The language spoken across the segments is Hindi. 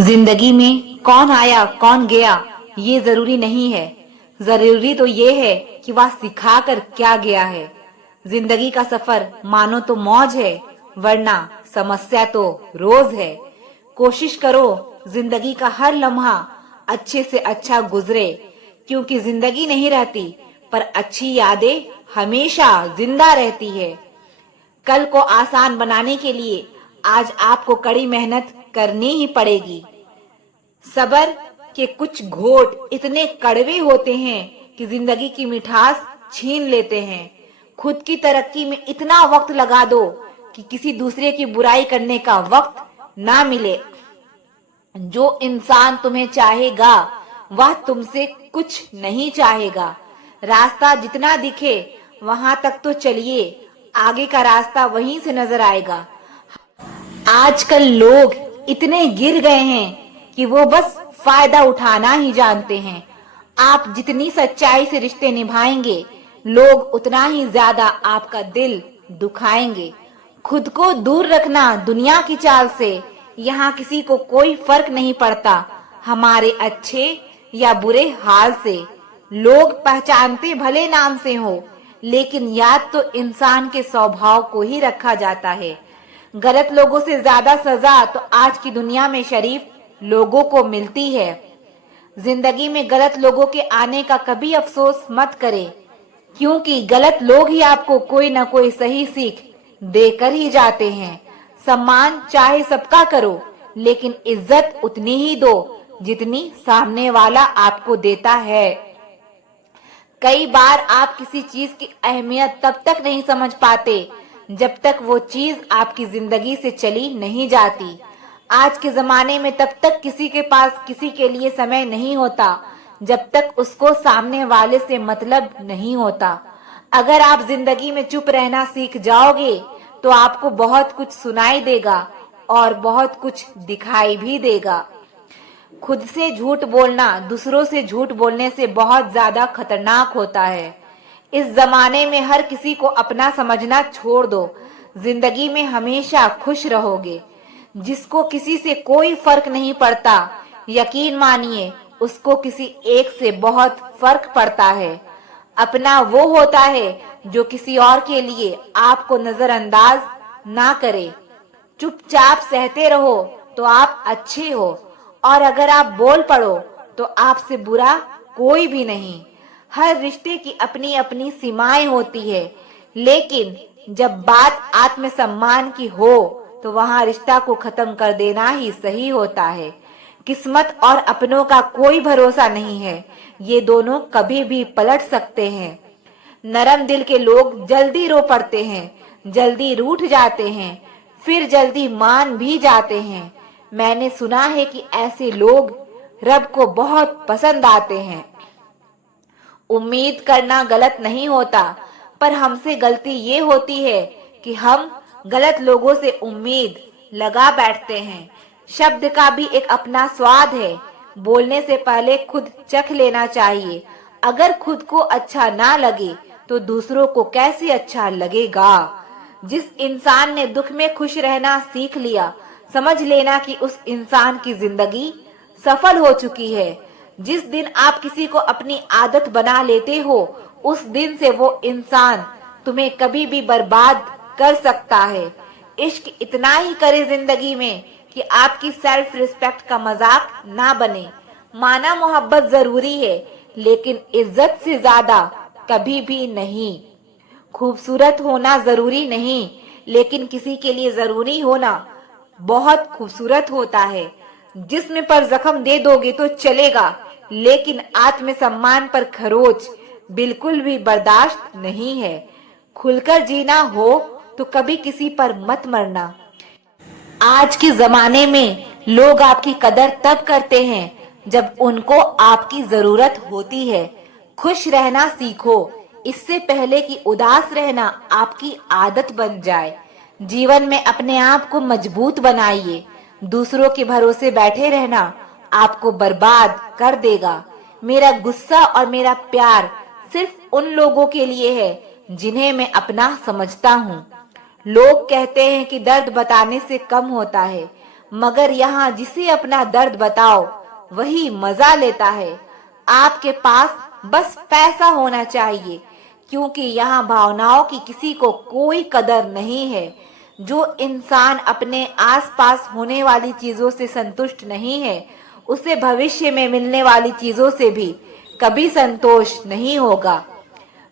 जिंदगी में कौन आया कौन गया ये जरूरी नहीं है। जरूरी तो ये है कि वह सिखा कर क्या गया है। जिंदगी का सफर मानो तो मौज है, वरना समस्या तो रोज है। कोशिश करो जिंदगी का हर लम्हा अच्छे से अच्छा गुजरे, क्योंकि जिंदगी नहीं रहती पर अच्छी यादें हमेशा जिंदा रहती है। कल को आसान बनाने के लिए आज आपको कड़ी मेहनत करनी ही पड़ेगी। सबर के कुछ घोट इतने कड़वे होते हैं कि जिंदगी की मिठास छीन लेते हैं। खुद की तरक्की में इतना वक्त लगा दो कि किसी दूसरे की बुराई करने का वक्त ना मिले। जो इंसान तुम्हें चाहेगा वह तुमसे कुछ नहीं चाहेगा। रास्ता जितना दिखे वहां तक तो चलिए, आगे का रास्ता वहीं से नजर आएगा। आजकल लोग इतने गिर गए हैं कि वो बस फायदा उठाना ही जानते हैं। आप जितनी सच्चाई से रिश्ते निभाएंगे, लोग उतना ही ज्यादा आपका दिल दुखाएंगे। खुद को दूर रखना दुनिया की चाल से। यहाँ किसी को कोई फर्क नहीं पड़ता हमारे अच्छे या बुरे हाल से। लोग पहचानते भले नाम से हो, लेकिन याद तो इंसान के स्वभाव को ही रखा जाता है। गलत लोगों से ज्यादा सजा तो आज की दुनिया में शरीफ लोगों को मिलती है। जिंदगी में गलत लोगों के आने का कभी अफसोस मत करें, क्योंकि गलत लोग ही आपको कोई ना कोई सही सीख देकर ही जाते हैं। सम्मान चाहे सबका करो, लेकिन इज्जत उतनी ही दो जितनी सामने वाला आपको देता है। कई बार आप किसी चीज की अहमियत तब तक नहीं समझ पाते जब तक वो चीज आपकी जिंदगी से चली नहीं जाती। आज के जमाने में तब तक किसी के पास किसी के लिए समय नहीं होता जब तक उसको सामने वाले से मतलब नहीं होता। अगर आप जिंदगी में चुप रहना सीख जाओगे तो आपको बहुत कुछ सुनाई देगा और बहुत कुछ दिखाई भी देगा। खुद से झूठ बोलना दूसरों से झूठ बोलने से बहुत ज्यादा खतरनाक होता है। इस जमाने में हर किसी को अपना समझना छोड़ दो। जिंदगी में हमेशा खुश रहोगे। जिसको किसी से कोई फर्क नहीं पड़ता, यकीन मानिए उसको किसी एक से बहुत फर्क पड़ता है। अपना वो होता है जो किसी और के लिए आपको नजरअंदाज ना करे। चुपचाप सहते रहो तो आप अच्छे हो, और अगर आप बोल पड़ो तो आपसे बुरा कोई भी नहीं। हर रिश्ते की अपनी अपनी सीमाएं होती है, लेकिन जब बात आत्मसम्मान की हो तो वहां रिश्ता को खत्म कर देना ही सही होता है। किस्मत और अपनों का कोई भरोसा नहीं है, ये दोनों कभी भी पलट सकते हैं। नरम दिल के लोग जल्दी रो पड़ते हैं, जल्दी रूठ जाते हैं, फिर जल्दी मान भी जाते हैं। मैंने सुना है कि ऐसे लोग रब को बहुत पसंद आते हैं। उम्मीद करना गलत नहीं होता, पर हमसे गलती ये होती है कि हम गलत लोगों से उम्मीद लगा बैठते हैं। शब्द का भी एक अपना स्वाद है। बोलने से पहले खुद चख लेना चाहिए। अगर खुद को अच्छा ना लगे तो दूसरों को कैसे अच्छा लगेगा। जिस इंसान ने दुख में खुश रहना सीख लिया, समझ लेना कि उस इंसान की जिंदगी सफल हो चुकी है। जिस दिन आप किसी को अपनी आदत बना लेते हो, उस दिन से वो इंसान तुम्हें कभी भी बर्बाद कर सकता है। इश्क इतना ही करे जिंदगी में कि आपकी सेल्फ रिस्पेक्ट का मजाक ना बने। माना मोहब्बत जरूरी है, लेकिन इज्जत से ज्यादा कभी भी नहीं। खूबसूरत होना जरूरी नहीं, लेकिन किसी के लिए जरूरी होना बहुत खूबसूरत होता है। जिस्म पर जख्म दे दोगे तो चलेगा, लेकिन आत्मसम्मान पर खरोच बिल्कुल भी बर्दाश्त नहीं है। खुलकर जीना हो तो कभी किसी पर मत मरना। आज के जमाने में लोग आपकी कदर तब करते हैं जब उनको आपकी जरूरत होती है। खुश रहना सीखो, इससे पहले कि उदास रहना आपकी आदत बन जाए। जीवन में अपने आप को मजबूत बनाइए। दूसरों के भरोसे बैठे रहना आपको बर्बाद कर देगा। मेरा गुस्सा और मेरा प्यार सिर्फ उन लोगों के लिए है जिन्हें मैं अपना समझता हूँ। लोग कहते हैं कि दर्द बताने से कम होता है, मगर यहाँ जिसे अपना दर्द बताओ वही मजा लेता है। आपके पास बस पैसा होना चाहिए, क्योंकि यहाँ भावनाओं की किसी को कोई कदर नहीं है। जो इंसान अपने आसपास होने वाली चीजों से संतुष्ट नहीं है, उसे भविष्य में मिलने वाली चीजों से भी कभी संतोष नहीं होगा।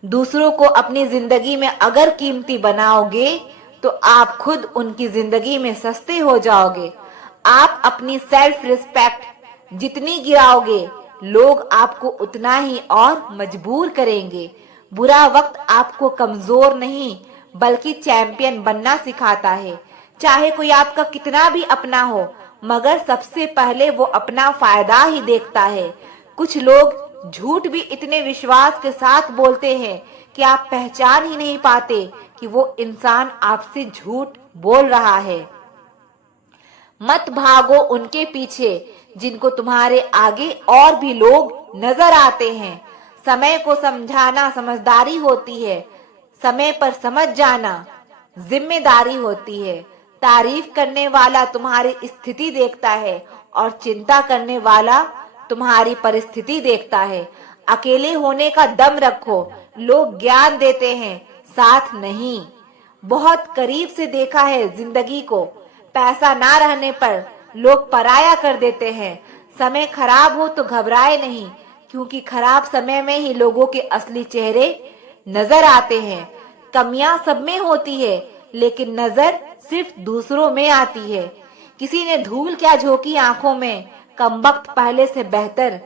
दूसरों को अपनी जिंदगी में अगर कीमती बनाओगे तो आप खुद उनकी जिंदगी में सस्ते हो जाओगे। आप अपनी सेल्फ रिस्पेक्ट जितनी गिराओगे, लोग आपको उतना ही और मजबूर करेंगे। बुरा वक्त आपको कमजोर नहीं बल्कि चैंपियन बनना सिखाता है। चाहे कोई आपका कितना भी अपना हो, मगर सबसे पहले वो अपना फायदा ही देखता है। कुछ लोग झूठ भी इतने विश्वास के साथ बोलते हैं कि आप पहचान ही नहीं पाते कि वो इंसान आपसे झूठ बोल रहा है। मत भागो उनके पीछे जिनको तुम्हारे आगे और भी लोग नजर आते हैं। समय को समझाना समझदारी होती है, समय पर समझ जाना जिम्मेदारी होती है। तारीफ करने वाला तुम्हारी स्थिति देखता है और चिंता करने वाला तुम्हारी परिस्थिति देखता है। अकेले होने का दम रखो, लोग ज्ञान देते हैं, साथ नहीं। बहुत करीब से देखा है जिंदगी को, पैसा ना रहने पर लोग पराया कर देते हैं। समय खराब हो तो घबराए नहीं, क्योंकि खराब समय में ही लोगों के असली चेहरे नजर आते हैं। कमियां सब में होती है, लेकिन नजर सिर्फ दूसरों में आती है। किसी ने धूल क्या झोंकी आंखों में, कमबख्त पहले से बेहतर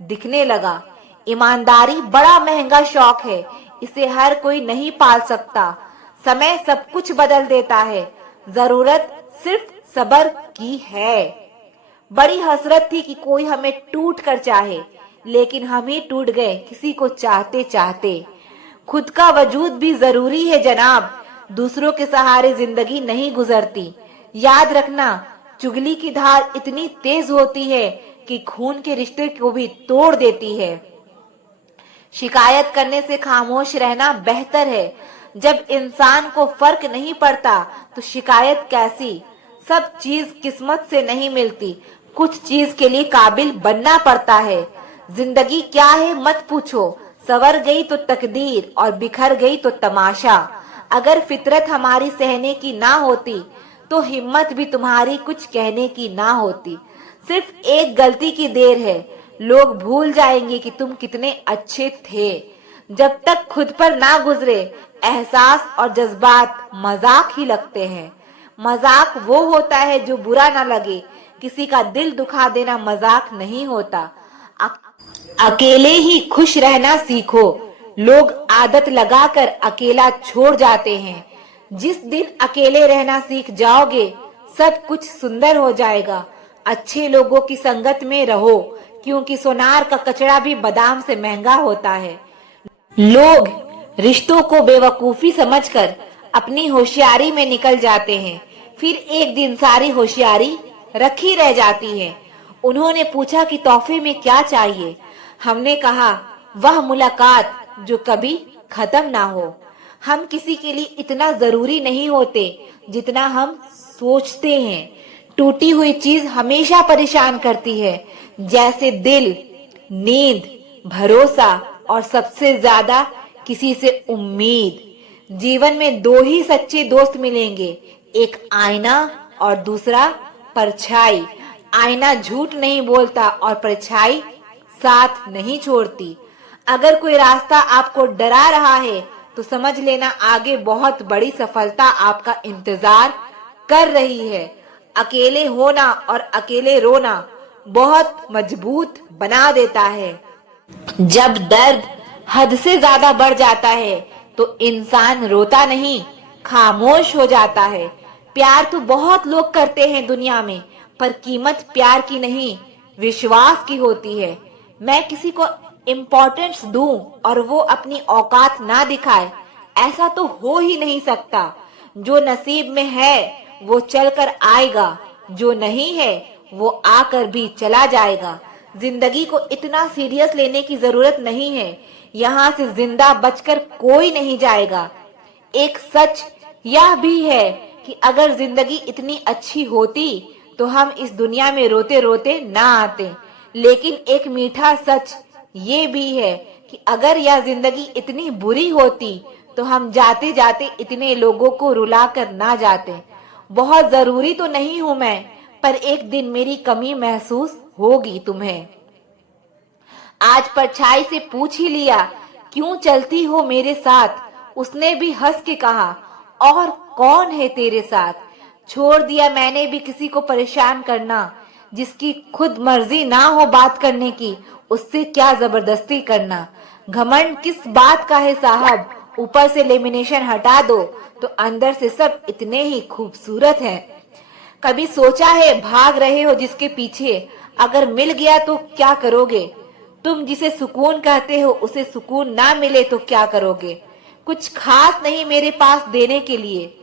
दिखने लगा। ईमानदारी बड़ा महंगा शौक है, इसे हर कोई नहीं पाल सकता। समय सब कुछ बदल देता है, जरूरत सिर्फ सब्र की है। बड़ी हसरत थी कि कोई हमें टूट कर चाहे, लेकिन हम ही टूट गए किसी को चाहते चाहते। खुद का वजूद भी जरूरी है जनाब, दूसरों के सहारे जिंदगी नहीं गुजरती। याद रखना, चुगली की धार इतनी तेज होती है कि खून के रिश्ते को भी तोड़ देती है। शिकायत करने से खामोश रहना बेहतर है। जब इंसान को फर्क नहीं पड़ता तो शिकायत कैसी। सब चीज किस्मत से नहीं मिलती, कुछ चीज के लिए काबिल बनना पड़ता है। जिंदगी क्या है मत पूछो, सवर गई तो तकदीर और बिखर गई तो तमाशा। अगर फितरत हमारी सहने की ना होती तो हिम्मत भी तुम्हारी कुछ कहने की ना होती। सिर्फ एक गलती की देर है, लोग भूल जाएंगे कि तुम कितने अच्छे थे। जब तक खुद पर ना गुजरे, एहसास और जज्बात मजाक ही लगते हैं। मजाक वो होता है जो बुरा ना लगे, किसी का दिल दुखा देना मजाक नहीं होता। अकेले ही खुश रहना सीखो। लोग आदत लगाकर अकेला छोड़ जाते हैं। जिस दिन अकेले रहना सीख जाओगे, सब कुछ सुंदर हो जाएगा। अच्छे लोगों की संगत में रहो, क्योंकि सोनार का कचरा भी बादाम से महंगा होता है। लोग रिश्तों को बेवकूफी समझकर अपनी होशियारी में निकल जाते हैं, फिर एक दिन सारी होशियारी रखी रह जाती है। उन्होंने पूछा कि तोहफे में क्या चाहिए। हमने कहा, वह मुलाकात जो कभी खत्म ना हो। हम किसी के लिए इतना जरूरी नहीं होते जितना हम सोचते हैं। टूटी हुई चीज हमेशा परेशान करती है, जैसे दिल, नींद, भरोसा और सबसे ज्यादा किसी से उम्मीद। जीवन में दो ही सच्चे दोस्त मिलेंगे, एक आईना और दूसरा परछाई। आईना झूठ नहीं बोलता और परछाई साथ नहीं छोड़ती। अगर कोई रास्ता आपको डरा रहा है तो समझ लेना आगे बहुत बड़ी सफलता आपका इंतजार कर रही है। अकेले होना और अकेले रोना बहुत मजबूत बना देता है। जब दर्द हद से ज्यादा बढ़ जाता है तो इंसान रोता नहीं, खामोश हो जाता है। प्यार तो बहुत लोग करते हैं दुनिया में, पर कीमत प्यार की नहीं, विश्वास की होती है। मैं किसी को इम्पोर्टेंस दूं और वो अपनी औकात ना दिखाए, ऐसा तो हो ही नहीं सकता। जो नसीब में है वो चलकर आएगा, जो नहीं है वो आकर भी चला जाएगा। जिंदगी को इतना सीरियस लेने की जरूरत नहीं है, यहाँ से जिंदा बचकर कोई नहीं जाएगा। एक सच यह भी है कि अगर जिंदगी इतनी अच्छी होती तो हम इस दुनिया में रोते रोते ना आते। लेकिन एक मीठा सच ये भी है कि अगर यह जिंदगी इतनी बुरी होती तो हम जाते जाते इतने लोगों को रुलाकर ना जाते। बहुत जरूरी तो नहीं हूं मैं, पर एक दिन मेरी कमी महसूस होगी तुम्हें। आज परछाई से पूछ ही लिया, क्यों चलती हो मेरे साथ? उसने भी हंस के कहा, और कौन है तेरे साथ? छोड़ दिया मैंने भी किसी को परेशान करना। जिसकी खुद मर्जी ना हो बात करने की, उससे क्या जबरदस्ती करना। घमंड किस बात का है साहब? ऊपर से लेमिनेशन हटा दो तो अंदर से सब इतने ही खूबसूरत हैं। कभी सोचा है भाग रहे हो जिसके पीछे, अगर मिल गया तो क्या करोगे? तुम जिसे सुकून कहते हो उसे सुकून ना मिले तो क्या करोगे? कुछ खास नहीं मेरे पास देने के लिए,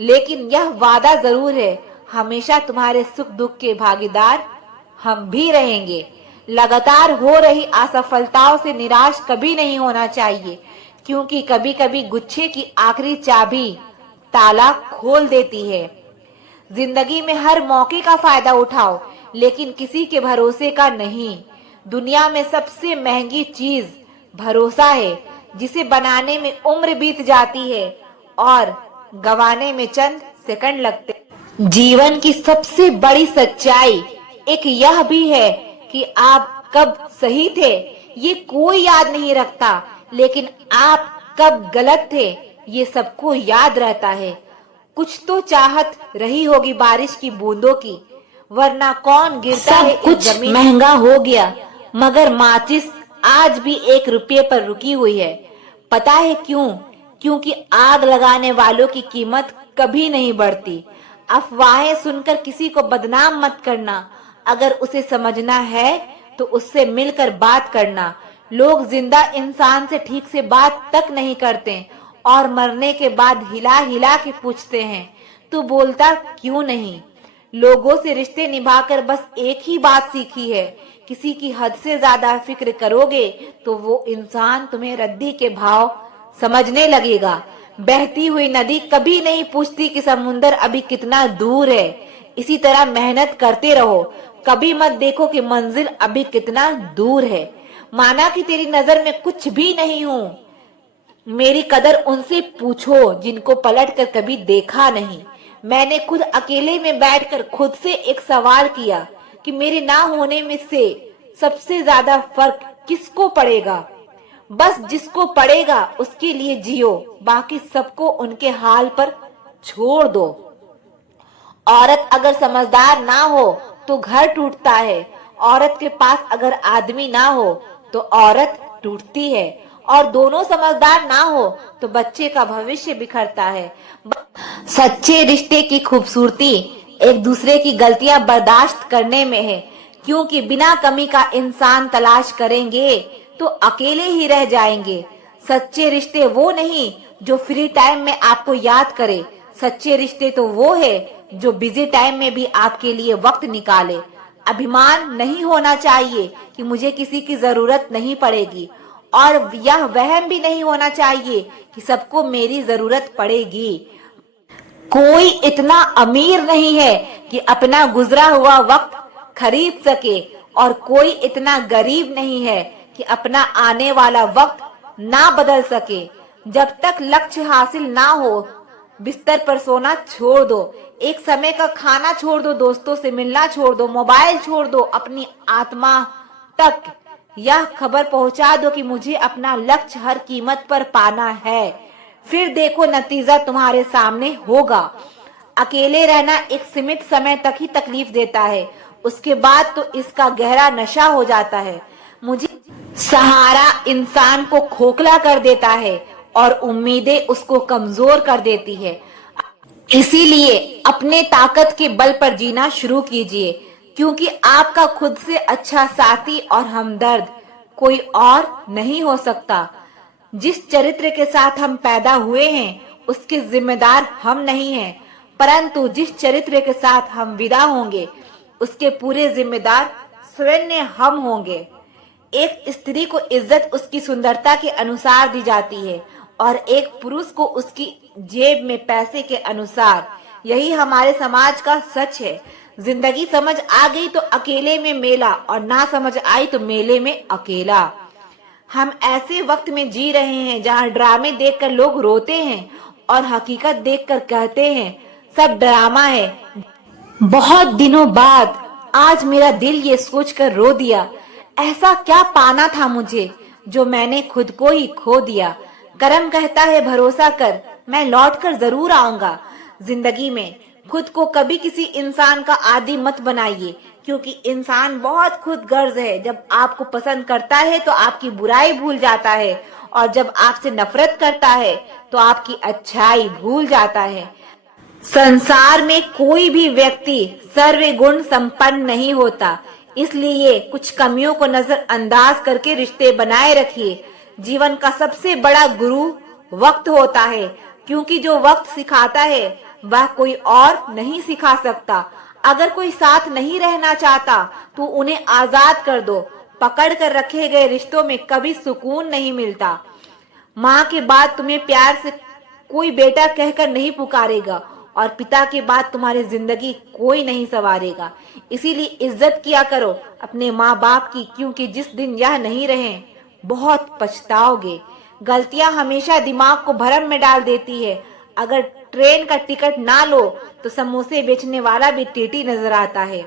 लेकिन यह वादा जरूर है, हमेशा तुम्हारे सुख दुख के भागीदार हम भी रहेंगे। लगातार हो रही असफलताओं से निराश कभी नहीं होना चाहिए, क्योंकि कभी कभी गुच्छे की आखिरी चाबी ताला खोल देती है। जिंदगी में हर मौके का फायदा उठाओ, लेकिन किसी के भरोसे का नहीं। दुनिया में सबसे महंगी चीज भरोसा है, जिसे बनाने में उम्र बीत जाती है और गंवाने में चंद सेकंड लगते। जीवन की सबसे बड़ी सच्चाई एक यह भी है कि आप कब सही थे ये कोई याद नहीं रखता, लेकिन आप कब गलत थे ये सबको याद रहता है। कुछ तो चाहत रही होगी बारिश की बूंदों की, वरना कौन गिरता है इस जमीन। महंगा हो गया, मगर माचिस आज भी 1 रुपये पर रुकी हुई है। पता है क्यों? क्योंकि आग लगाने वालों की कीमत कभी नहीं बढ़ती। अफवाहें सुनकर किसी को बदनाम मत करना। अगर उसे समझना है तो उससे मिलकर बात करना। लोग जिंदा इंसान से ठीक से बात तक नहीं करते और मरने के बाद हिला हिला के पूछते हैं, तू बोलता क्यों नहीं? लोगों से रिश्ते निभाकर बस एक ही बात सीखी है, किसी की हद से ज्यादा फिक्र करोगे तो वो इंसान तुम्हें रद्दी के भाव समझने लगेगा। बहती हुई नदी कभी नहीं पूछती कि समुंदर अभी कितना दूर है। इसी तरह मेहनत करते रहो, कभी मत देखो कि मंजिल अभी कितना दूर है। माना कि तेरी नजर में कुछ भी नहीं हूँ, मेरी कदर उनसे पूछो जिनको पलट कर कभी देखा नहीं। मैंने खुद अकेले में बैठकर खुद से एक सवाल किया कि मेरे ना होने में से सबसे ज्यादा फर्क किसको पड़ेगा? बस जिसको पड़ेगा उसके लिए जियो, बाकी सबको उनके हाल पर छोड़ दो। औरत अगर समझदार ना हो तो घर टूटता है। औरत के पास अगर आदमी ना हो तो औरत टूटती है, और दोनों समझदार ना हो तो बच्चे का भविष्य बिखरता है। सच्चे रिश्ते की खूबसूरती एक दूसरे की गलतियां बर्दाश्त करने में है, क्योंकि बिना कमी का इंसान तलाश करेंगे तो अकेले ही रह जाएंगे। सच्चे रिश्ते वो नहीं जो फ्री टाइम में आपको याद करे, सच्चे रिश्ते तो वो है जो बिजी टाइम में भी आपके लिए वक्त निकाले। अभिमान नहीं होना चाहिए कि मुझे किसी की जरूरत नहीं पड़ेगी, और यह वहम भी नहीं होना चाहिए कि सबको मेरी जरूरत पड़ेगी। कोई इतना अमीर नहीं है कि अपना गुजरा हुआ वक्त खरीद सके, और कोई इतना गरीब नहीं है कि अपना आने वाला वक्त ना बदल सके। जब तक लक्ष्य हासिल ना हो बिस्तर पर सोना छोड़ दो, एक समय का खाना छोड़ दो, दोस्तों से मिलना छोड़ दो, मोबाइल छोड़ दो, अपनी आत्मा तक यह खबर पहुंचा दो कि मुझे अपना लक्ष्य हर कीमत पर पाना है। फिर देखो नतीजा तुम्हारे सामने होगा। अकेले रहना एक सीमित समय तक ही तकलीफ देता है, उसके बाद तो इसका गहरा नशा हो जाता है। मुझे सहारा इंसान को खोखला कर देता है और उम्मीदें उसको कमजोर कर देती है। इसीलिए अपने ताकत के बल पर जीना शुरू कीजिए, क्योंकि आपका खुद से अच्छा साथी और हमदर्द कोई और नहीं हो सकता। जिस चरित्र के साथ हम पैदा हुए हैं उसके जिम्मेदार हम नहीं हैं, परंतु जिस चरित्र के साथ हम विदा होंगे उसके पूरे जिम्मेदार स्वयं हम होंगे। एक स्त्री को इज्जत उसकी सुंदरता के अनुसार दी जाती है, और एक पुरुष को उसकी जेब में पैसे के अनुसार। यही हमारे समाज का सच है। जिंदगी समझ आ गई तो अकेले में मेला, और ना समझ आई तो मेले में अकेला। हम ऐसे वक्त में जी रहे हैं जहाँ ड्रामे देखकर लोग रोते हैं और हकीकत देखकर कहते हैं सब ड्रामा है। बहुत दिनों बाद आज मेरा दिल ये सोचकर रो दिया, ऐसा क्या पाना था मुझे जो मैंने खुद को ही खो दिया। करम कहता है भरोसा कर, मैं लौट कर जरूर आऊंगा। जिंदगी में खुद को कभी किसी इंसान का आदी मत बनाइए, क्योंकि इंसान बहुत खुदगर्ज है। जब आपको पसंद करता है तो आपकी बुराई भूल जाता है, और जब आपसे नफरत करता है तो आपकी अच्छाई भूल जाता है। संसार में कोई भी व्यक्ति सर्वगुण संपन्न नहीं होता, इसलिए कुछ कमियों को नजरअंदाज करके रिश्ते बनाए रखिए। जीवन का सबसे बड़ा गुरु वक्त होता है, क्योंकि जो वक्त सिखाता है वह कोई और नहीं सिखा सकता। अगर कोई साथ नहीं रहना चाहता तो उन्हें आजाद कर दो। पकड़ कर रखे गए रिश्तों में कभी सुकून नहीं मिलता। माँ के बाद तुम्हें प्यार से कोई बेटा कहकर नहीं पुकारेगा, और पिता के बाद तुम्हारी जिंदगी कोई नहीं संवारेगा। इसीलिए इज्जत किया करो अपने माँ बाप की, क्योंकि जिस दिन यह नहीं रहे बहुत पछताओगे। गलतियां हमेशा दिमाग को भरम में डाल देती है। अगर ट्रेन का टिकट ना लो तो समोसे बेचने वाला भी टीटी नजर आता है।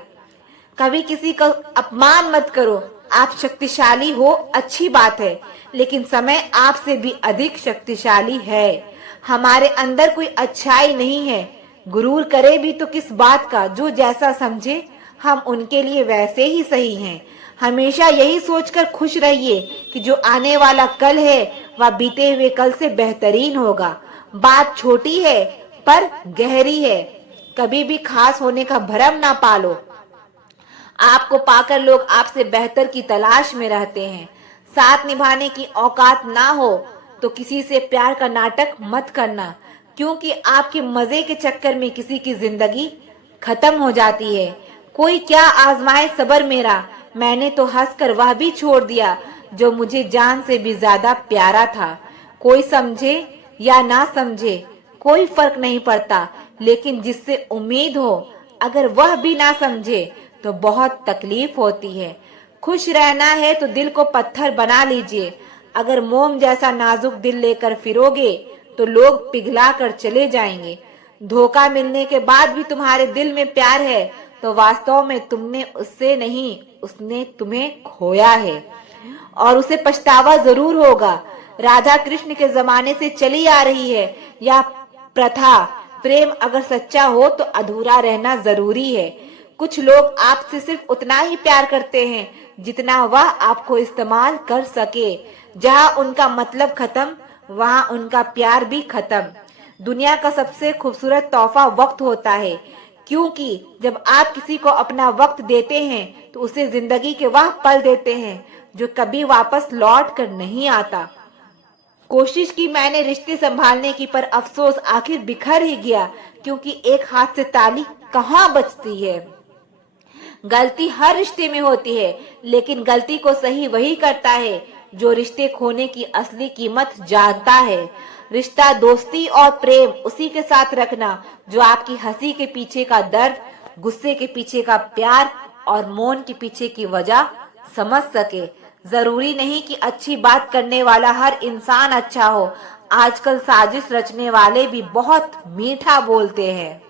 कभी किसी का अपमान मत करो। आप शक्तिशाली हो अच्छी बात है, लेकिन समय आपसे भी अधिक शक्तिशाली है। हमारे अंदर कोई अच्छाई नहीं है। गुरूर करे भी तो किस बात का, जो जैसा समझे हम उनके लिए वैसे ही सही हैं। हमेशा यही सोचकर खुश रहिए कि जो आने वाला कल है वह बीते हुए कल से बेहतरीन होगा। बात छोटी है पर गहरी है। कभी भी खास होने का भ्रम ना पालो। आपको पाकर लोग आपसे बेहतर की तलाश में रहते हैं। साथ निभाने की औकात ना हो तो किसी से प्यार का नाटक मत करना, क्योंकि आपके मजे के चक्कर में किसी की जिंदगी खत्म हो जाती है। कोई क्या आजमाए सबर मेरा, मैंने तो हंसकर वह भी छोड़ दिया जो मुझे जान से भी ज्यादा प्यारा था। कोई समझे या ना समझे कोई फर्क नहीं पड़ता, लेकिन जिससे उम्मीद हो अगर वह भी ना समझे तो बहुत तकलीफ होती है। खुश रहना है तो दिल को पत्थर बना लीजिए। अगर मोम जैसा नाजुक दिल लेकर फिरोगे तो लोग पिघला कर चले जाएंगे। धोखा मिलने के बाद भी तुम्हारे दिल में प्यार है तो वास्तव में तुमने उससे नहीं, उसने तुम्हें खोया है, और उसे पछतावा जरूर होगा। राधा कृष्ण के जमाने से चली आ रही है यह प्रथा। प्रेम अगर सच्चा हो तो अधूरा रहना जरूरी है। कुछ लोग आपसे सिर्फ उतना ही प्यार करते हैं जितना वह आपको इस्तेमाल कर सके। जहाँ उनका मतलब खत्म वहाँ उनका प्यार भी खत्म। दुनिया का सबसे खूबसूरत तोहफा वक्त होता है, क्योंकि जब आप किसी को अपना वक्त देते हैं तो उसे जिंदगी के वह पल देते हैं जो कभी वापस लौट कर नहीं आता। कोशिश की मैंने रिश्ते संभालने की, पर अफसोस आखिर बिखर ही गया, क्योंकि एक हाथ से ताली कहाँ बजती है। गलती हर रिश्ते में होती है, लेकिन गलती को सही वही करता है जो रिश्ते खोने की असली कीमत जानता है। रिश्ता, दोस्ती और प्रेम उसी के साथ रखना जो आपकी हंसी के पीछे का दर्द, गुस्से के पीछे का प्यार और मौन के पीछे की वजह समझ सके। जरूरी नहीं कि अच्छी बात करने वाला हर इंसान अच्छा हो। आजकल साजिश रचने वाले भी बहुत मीठा बोलते हैं।